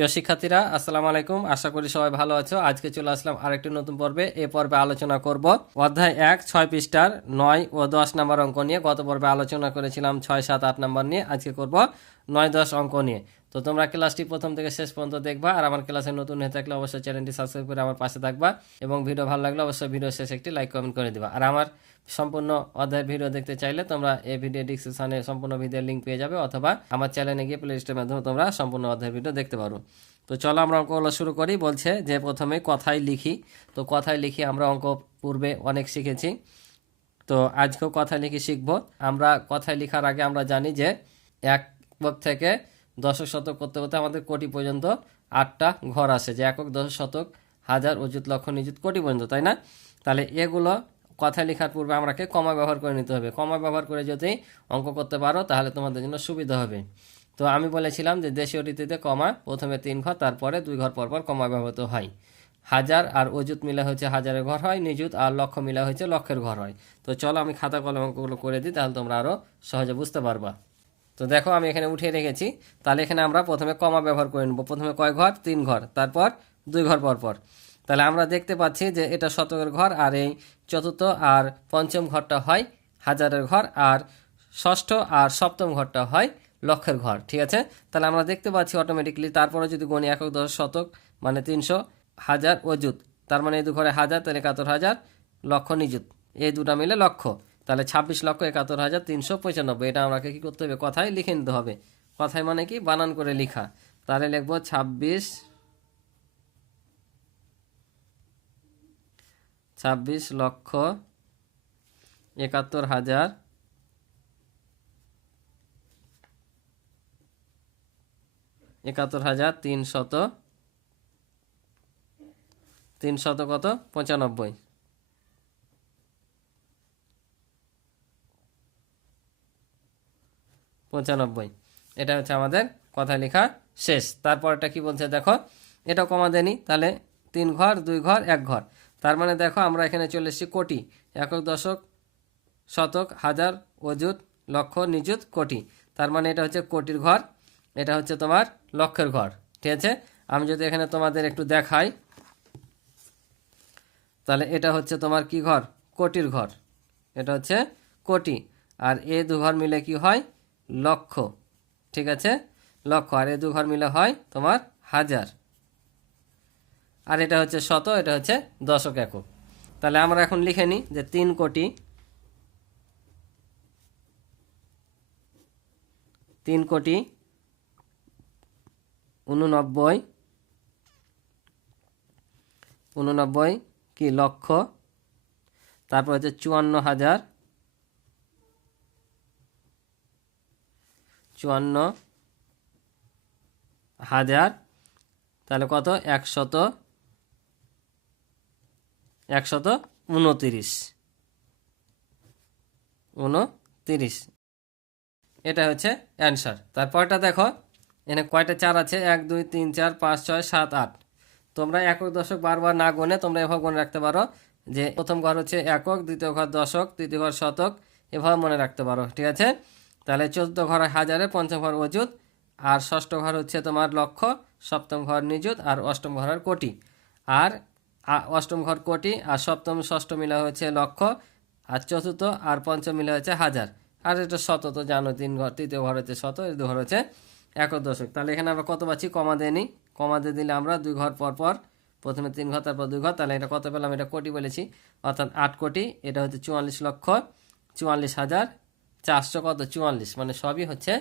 প্রিয় শিক্ষার্থীরা, আসসালামু আলাইকুম। আশা করি সবাই ভালো আছো। আজকে চলে আসলাম আরেকটি নতুন পর্বে। এই পর্বে আলোচনা করব অধ্যায় 1 6 পৃষ্ঠার 9 ও 10 নম্বর অঙ্ক নিয়ে। গত পর্বে আলোচনা করেছিলাম 6 7 8 নম্বর নিয়ে। আজকে করব 9 10 অঙ্ক নিয়ে। তো তোমরা ক্লাসটি প্রথম থেকে শেষ পর্যন্ত দেখবা, আর আমার ক্লাসে নতুন হয়ে থাকলে অবশ্যই চ্যানেলটি সাবস্ক্রাইব করে আমার পাশে থাকবা, এবং ভিডিও ভালো লাগলে অবশ্যই ভিডিও শেষে একটি লাইক কমেন্ট করে দিবা। আর আমার সম্পূর্ণ অধ্যায়ের ভিডিও দেখতে চাইলে তোমরা এই ভিডিও ডিসক্রিপশনে সম্পূর্ণ ভিডিওর লিঙ্ক পেয়ে যাবে, অথবা আমার চ্যানেলে গিয়ে প্লে লিস্টের মাধ্যমে তোমরা সম্পূর্ণ অধ্যায়ের ভিডিও দেখতে পারো। তো চলো আমরা অঙ্কগুলো শুরু করি। বলছে যে প্রথমে কথায় লিখি। তো কথায় লিখি আমরা অঙ্ক পূর্বে অনেক শিখেছি, তো আজকেও কথায় লিখি শিখবো। আমরা কথায় লেখার আগে আমরা জানি যে একক থেকে দশক শতক করতে করতে আমাদের কোটি পর্যন্ত 8টা ঘর আসে, যে একক দশক শতক হাজার অযুত লক্ষ নিযুত কোটি পর্যন্ত, তাই না? তাহলে এগুলো কথায় লেখার পূর্বে আমাকে কমা ব্যবহার করে নিতে হবে। কমা ব্যবহার করে যদি অঙ্ক করতে পারো তাহলে তোমাদের জন্য সুবিধা হবে। তো আমি বলেছিলাম যে দেশীয় রীতিতে কমা প্রথমে 3 ঘর, তারপরে 2 ঘর পরপর কমা ব্যবহৃত হয়। হাজার আর অযুত মিলে হচ্ছে হাজারের ঘর হয়, নিযুত আর লক্ষ মিলে হচ্ছে লক্ষের ঘর হয়। তো চলো আমি খাতা কলম অঙ্কগুলো করে দিই, তাহলে তোমরা আরও সহজে বুঝতে পারবা। তো দেখো আমি এখানে উঠিয়ে রেখেছি। তাহলে এখানে আমরা প্রথমে কমা ব্যবহার করে নেব। প্রথমে কয় ঘর? 3 ঘর, তারপর 2 ঘর পরপর। তাহলে আমরা দেখতে পাচ্ছি যে এটা শতকের ঘর, আর এই চতুর্থ আর পঞ্চম ঘরটা হয় হাজারের ঘর, আর ষষ্ঠ আর সপ্তম ঘরটা হয় লক্ষের ঘর। ঠিক আছে, তাহলে আমরা দেখতে পাচ্ছি অটোমেটিকলি। তারপরে যদি গণি একক দশক শতক মানে 300, হাজার অযুত, তার মানে এই দু ঘরে হাজার, তাহলে 71,000, লক্ষ নিযুত, এই দুটা মিলে লক্ষ। তাহলে 26,71,395। এটা আমাকে কি করতে হবে? কথায় লিখে নিতে হবে। কথায় মানে কি? বানান করে লেখা। তাহলে লিখবো 26,71,395। 300 কত? 95। এটা হচ্ছে আমাদের কথায় লেখা শেষ। তারপরটা কি বলছে দেখো, এটাও কমা দেনি। তাহলে 3 ঘর 2 ঘর 1 ঘর, তার মানে দেখো আমরা এখানে চলে এসেছি কোটি। একক দশক শতক হাজার অযুত লক্ষ নিযুত কোটি, তার মানে এটা হচ্ছে কোটির ঘর, এটা হচ্ছে তোমার লক্ষের ঘর। ঠিক আছে, আমি যদি এখানে তোমাদের একটু দেখাই, তাহলে এটা হচ্ছে তোমার কি ঘর? কোটির ঘর। এটা হচ্ছে কোটি, আর এ দু ঘর মিলে কি হয়? লক্ষ। ঠিক আছে, লক্ষ, আর এ দু ঘর মিলে হয় তোমার হাজার, আর এটা হচ্ছে শত, এটা হচ্ছে দশক একক। তাহলে আমরা এখন লিখে নিই যে 3 কোটি 89 কি লক্ষ, তারপর হচ্ছে 54,000, তাহলে কত? 129। এটা হচ্ছে অ্যান্সার। তারপরটা দেখো, এখানে কয়টা চার আছে? 1 2 3 4 5 6 7 8। তোমরা একক দশক বারবার না গুনে তোমরা এভাবে মনে রাখতে পারো যে প্রথম ঘর হচ্ছে একক, দ্বিতীয় ঘর দশক, তৃতীয় ঘর শতক, এভাবে মনে রাখতে পারো। ঠিক আছে, তাহলে চতুর্থ ঘর হাজারে, পঞ্চম ঘর অযুত, আর ষষ্ঠ ঘর হচ্ছে তোমার লক্ষ, সপ্তম ঘর নিযুত, আর অষ্টম ঘর আর কোটি। আর অষ্টম ঘর কোটি, আর সপ্তম ষষ্ঠ মিলা হয়েছে লক্ষ, আর চতুর্থ আর পঞ্চম মিলা হয়েছে হাজার, আর এটা শত তো জানো, 3 ঘর, তৃতীয় ঘর হচ্ছে শত, এই 2 ঘর হচ্ছে একক দশক। তাহলে এখানে আমরা কত পাচ্ছি? কমা দিয়ে নিই। কমা দিয়ে দিলে আমরা 2 ঘর পর পর, প্রথমে 3 ঘর তারপর 2 ঘর, তাহলে এটা কত পেলাম? এটা কোটি বলেছি, অর্থাৎ 8 কোটি। এটা হচ্ছে 44,44,400 কত? 44, মানে সবই হচ্ছে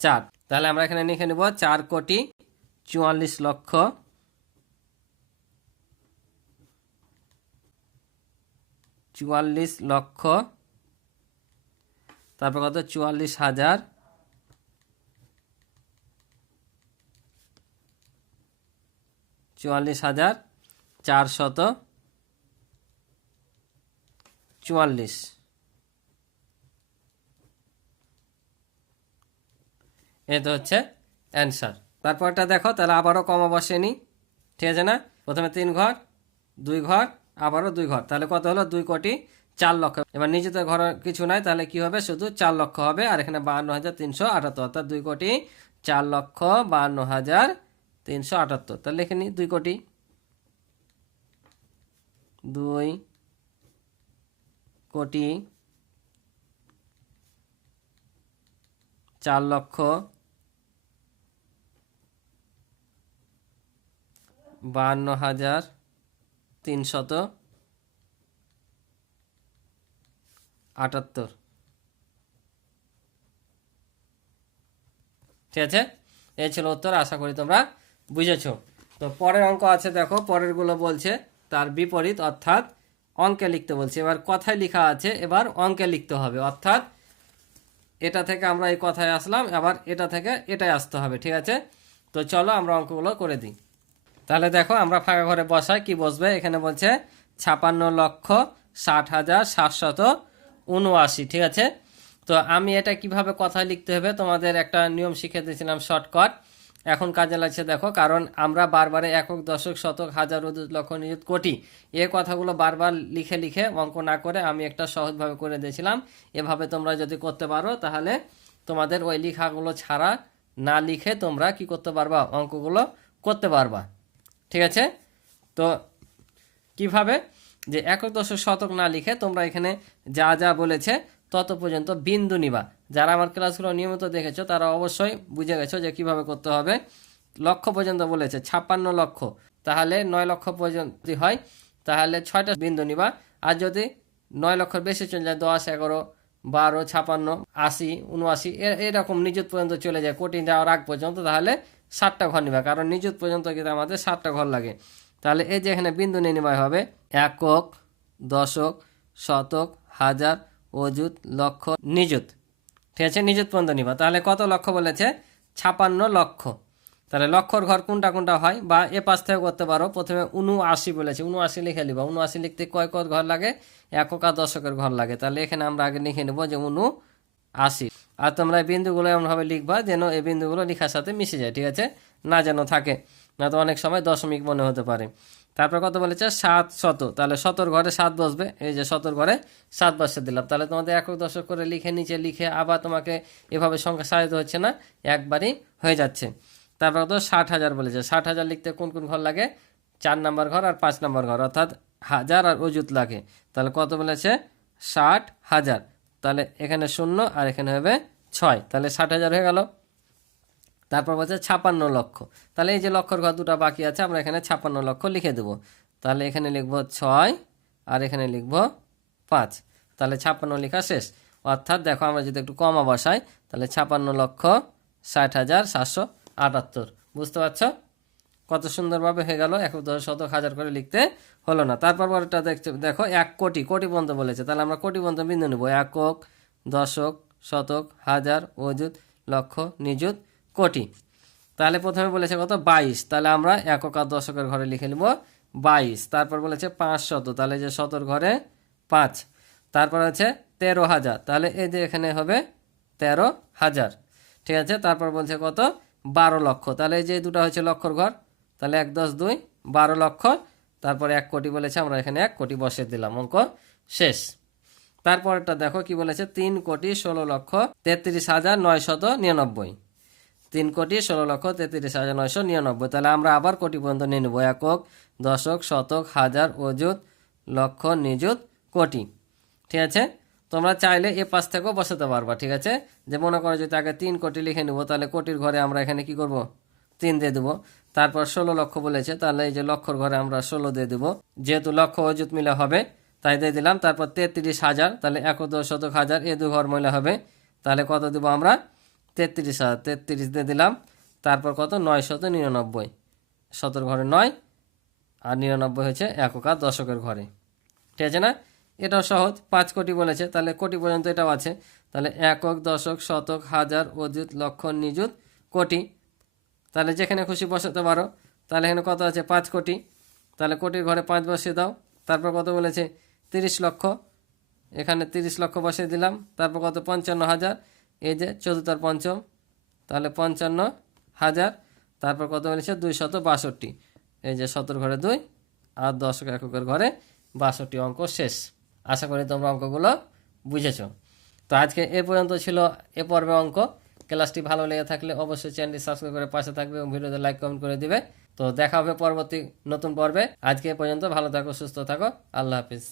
4। তাহলে আমরা এখানে লিখে নেব 4,44,00,000, তারপর কত? 44,000, 44,444। এটা হচ্ছে অ্যান্সার। তারপরটা দেখো, তাহলে আবারও কমা বসেনি। ঠিক আছে না? প্রথমে 3 ঘর 2 ঘর, আবারও 2 ঘর, তাহলে কত হলো? 2,04,00,000। এবার নিজেতে ঘর কিছু নাই, তাহলে কি হবে? শুধু 4 লক্ষ হবে, আর এখানে 52,378, অর্থাৎ 2,04,52,000 378। তাহলে লিখে নিই 2 কোটি, 2 কোটি 4,52,378। ঠিক আছে, এই ছিল উত্তর। আশা করি তোমরা বুঝেছো। তো পরের অঙ্ক আছে, দেখো পরেরগুলো বলছে তার বিপরীত, অর্থাৎ অঙ্কে লিখতে বলছে। এবার কথায় লেখা আছে, এবার অঙ্কে লিখতে হবে। অর্থাৎ এটা থেকে আমরা এই কথায় আসলাম, আবার এটা থেকে এটাই আসতে হবে। ঠিক আছে, তো চলো আমরা অঙ্কগুলো করে দিই। তাহলে দেখো আমরা ফাঁকা ঘরে বসাই, কি বসবে? এখানে বলছে 56,60,779। ঠিক আছে, তো আমি এটা কিভাবে কথায় লিখতে হবে তোমাদের একটা নিয়ম শিখে দিয়েছিলাম, শর্টকাট, এখন কাজে লাগছে। দেখো, কারণ আমরা বারবার একক, দশক, শতক, হাজার, অযুত, লক্ষ, নিযুত, কোটি এই কথাগুলো বারবার লিখে লিখে অঙ্ক না করে আমি একটা সহজভাবে করে দিয়েছিলাম। এভাবে তোমরা যদি করতে পারো তাহলে তোমাদের ওই লেখাগুলো ছাড়া না লিখে তোমরা কি করতে পারবা? অঙ্কগুলো করতে পারবা। ঠিক আছে, তো কিভাবে? যে একক, দশক, শতক না লিখে তোমরা এখানে যা যা বলেছে তত পর্যন্ত বিন্দু নিবা। যারা আমার ক্লাসগুলো নিয়মিত দেখেছো তারা অবশ্যই বুঝে গেছো যে কিভাবে করতে হবে। লক্ষ পর্যন্ত বলেছে, 56 লক্ষ, তাহলে 9 লক্ষ পর্যন্ত যদি হয় তাহলে 6টা বিন্দু নিবা। আর যদি 9 লক্ষের বেশি চলে যায়, 10, 11, 12, 56, 80, 79 এরকম নিযুত পর্যন্ত চলে যায়, কোটি যাওয়ার আগ পর্যন্ত, তাহলে 7টা ঘর নিবা। কারণ নিযুত পর্যন্ত কিন্তু আমাদের 7টা ঘর লাগে। তাহলে এই যে এখানে বিন্দু নিয়ে নেওয়া হবে একক, দশক, শতক, হাজার, অযুত, লক্ষ, নিযুত। ঠিক আছে, নিযুত পর্যন্ত নিবা। তাহলে কত লক্ষ বলেছে? 56 লক্ষ। তাহলে লক্ষর ঘর কোনটা কোনটা হয়, বা এ পাশ থেকে করতে পারো। প্রথমে 79 বলেছে, 79 লিখে নিবা। 79 লিখতে কয় কত ঘর লাগে? একক আর দশকের ঘর লাগে। তাহলে এখানে আমরা আগে লিখে নেব যে 79। আর তোমরা এই বিন্দুগুলো এমনভাবে লিখবা যেন এই বিন্দুগুলো লেখার সাথে মিশে যায়। ঠিক আছে, না যেন থাকে, না তো অনেক সময় দশমিক মনে হতে পারে। তারপর কত বলেছে? 700। তাহলে 7 ঘরে 7 বসবে, এই যে 7 ঘরে 7 বসে দিলাম। তাহলে তোমাদের একক, দশক করে লিখে নিচে লিখে আবার তোমাকে এভাবে সংখ্যা সাজাতে হচ্ছে না, একবারই হয়ে যাচ্ছে। তারপর তো 60,000 বলেছে। 60,000 লিখতে কোন কোন ঘর লাগে? 4 নম্বর ঘর আর 5 নম্বর ঘর, অর্থাৎ হাজার আর অযুত লাগে। তাহলে কত বলেছে? 60,000। তাহলে এখানে 0 আর এখানে হবে 6, তাহলে 60,000 হয়ে গেল। তারপর বলছে 56 লক্ষ। তাহলে এই যে লক্ষর ঘর দুটো বাকি আছে, আমরা এখানে 56 লক্ষ লিখে দেবো। তাহলে এখানে লিখবো 6 আর এখানে লিখবো 5। তাহলে 56 লেখা শেষ। অর্থাৎ দেখো, আমরা যদি একটু কমা বসাই তাহলে 56,60,778। বুঝতে পারছো কত সুন্দরভাবে হয়ে গেল? একক, দশক, শতক, হাজার করে লিখতে হলো না। তারপর পরেরটা দেখো 1 কোটি, কোটি পর্যন্ত বলেছে। তাহলে আমরা কোটি পর্যন্ত বিন্দু নেব, একক, দশক, শতক, হাজার, অযুত, লক্ষ, নিযুত, কোটি। তাহলে প্রথমে বলেছে কত? 22। তাহলে আমরা একক আর দশকের ঘরে লিখে নেব 22। তারপর বলেছে 500, তাহলে যে 100 ঘরে 5। তারপর হচ্ছে 13,000, তাহলে এই যে এখানে হবে 13,000। ঠিক আছে, তারপর বলছে কত? 12 লক্ষ। তাহলে এই যে দুটো হচ্ছে লক্ষর ঘর, তাহলে 1, 10, 2, 12 লক্ষ। তারপর 1 কোটি বলেছে, আমরা এখানে 1 কোটি বসিয়ে দিলাম, অঙ্ক শেষ। তারপরটা দেখো কি বলেছে? 3,16,33,999। 3,16,33,999। তাহলে আমরা আবার কোটি পর্যন্ত নিয়ে নেবো, একক, দশক, শতক, হাজার, অযুত, লক্ষ, নিযুত, কোটি। ঠিক আছে, তোমরা চাইলে এ পাশ থেকেও বসাতে পারবা। ঠিক আছে, যে মনে করো যদি আগে 3 কোটি লিখে নেবো, তাহলে কোটির ঘরে আমরা এখানে কি করব? 3 দিয়ে দেবো। তারপর 16 লক্ষ বলেছে, তাহলে এই যে লক্ষর ঘরে আমরা 16 দিয়ে দেবো, যেহেতু লক্ষ অযুত মিলে হবে তাই দিয়ে দিলাম। তারপর 33,000, তাহলে একক, দশ, শতক, হাজার এ দু ঘর মিলে হবে, তাহলে কত দেবো আমরা? 33,000, 33 দিয়ে দিলাম। তারপর কত? 999, 17 ঘরে 9 আর 99 হয়েছে একক আর দশকের ঘরে। ঠিক আছে না? এটাও সহজ। 5 কোটি বলেছে, তাহলে কোটি পর্যন্ত এটাও আছে। তাহলে একক, দশক, শতক, হাজার, অযুত, লক্ষ, নিযুত, কোটি। তাহলে যেখানে খুশি বসাতে পারো। তাহলে এখানে কত আছে? 5 কোটি। তাহলে কোটির ঘরে 5 বসিয়ে দাও। তারপর কত বলেছে? 30 লক্ষ, এখানে 30 লক্ষ বসিয়ে দিলাম। তারপর কত? 55,000, এই যে চতুর্থার পঞ্চম, তাহলে 55,000। তারপর কত বলেছে? 262, এই যে 17 ঘরে 2 আর দশক এককের ঘরে 62। অঙ্ক শেষ। আশা করি তোমরা অঙ্কগুলো বুঝেছো। তো আজকে এ পর্যন্ত ছিল এ পর্বে অঙ্ক। ক্লাসটি ভালো লেগে থাকলে অবশ্যই চ্যানেলটি সাবস্ক্রাইব করে পাশে থাকবে এবং ভিডিওতে লাইক কমেন্ট করে দিবে। তো দেখা হবে পরবর্তী নতুন পর্বে। আজকে এ পর্যন্ত, ভালো থাকো, সুস্থ থাকো, আল্লাহ হাফিজ।